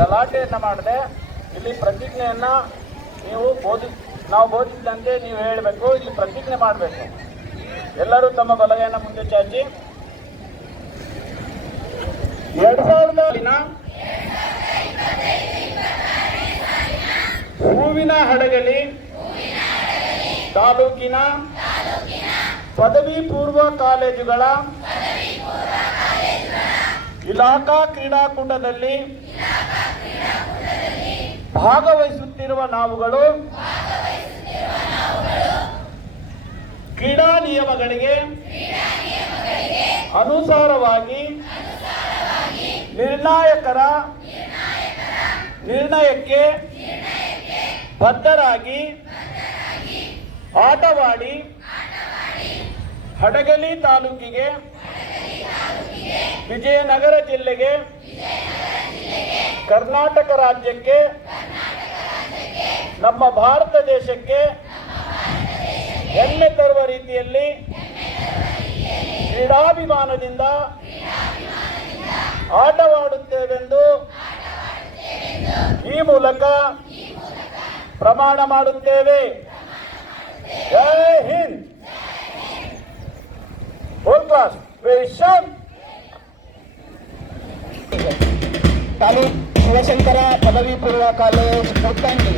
ಗಲಾಟೆಯನ್ನ ಮಾಡಿದೆ ಇಲ್ಲಿ ಪ್ರತಿಜ್ಞೆಯನ್ನ ನೀವು ಬೋಧಿ, ನಾವು ಬೋಧಿಸಿದಂತೆ ನೀವು ಹೇಳಬೇಕು, ಇಲ್ಲಿ ಪ್ರತಿಜ್ಞೆ ಮಾಡಬೇಕು. ಎಲ್ಲರೂ ತಮ್ಮ ಬಲಗೆಯನ್ನು ಮುಂದೆ ಚಾಚಿ. ಎರಡ್ ಸಾವಿರದ ಹೂವಿನ ಹಡಗಲಿ, ತಾಲೂಕಿನ ಪದವಿ ಪೂರ್ವ ಕಾಲೇಜುಗಳ ಇಲಾಖಾ ಕ್ರೀಡಾಕೂಟದಲ್ಲಿ ಭಾಗವಹಿಸುತ್ತಿರುವ ನಾವುಗಳು ಕ್ರೀಡಾ ನಿಯಮಗಳಿಗೆ ಅನುಸಾರವಾಗಿ ನಿರ್ಣಾಯಕರ ನಿರ್ಣಯಕ್ಕೆ ಬದ್ಧರಾಗಿ ಆಟವಾಡಿ ಹಡಗಲಿ ತಾಲೂಕಿಗೆ ವಿಜಯನಗರ ಜಿಲ್ಲೆಗೆ ಕರ್ನಾಟಕ ರಾಜ್ಯಕ್ಕೆ ನಮ್ಮ ಭಾರತ ದೇಶಕ್ಕೆ ಹೆಮ್ಮೆ ತರುವ ರೀತಿಯಲ್ಲಿ ಕ್ರೀಡಾಭಿಮಾನದಿಂದ ಆಟವಾಡುತ್ತೇವೆಂದು ಈ ಮೂಲಕ ಪ್ರಮಾಣ ಮಾಡುತ್ತೇವೆ. ಜೈ ಹಿಂದ್. ಕ್ಲಾಸ್ तालुक शिवशंकरा पदवी पूर्व कॉलेज पोतांनी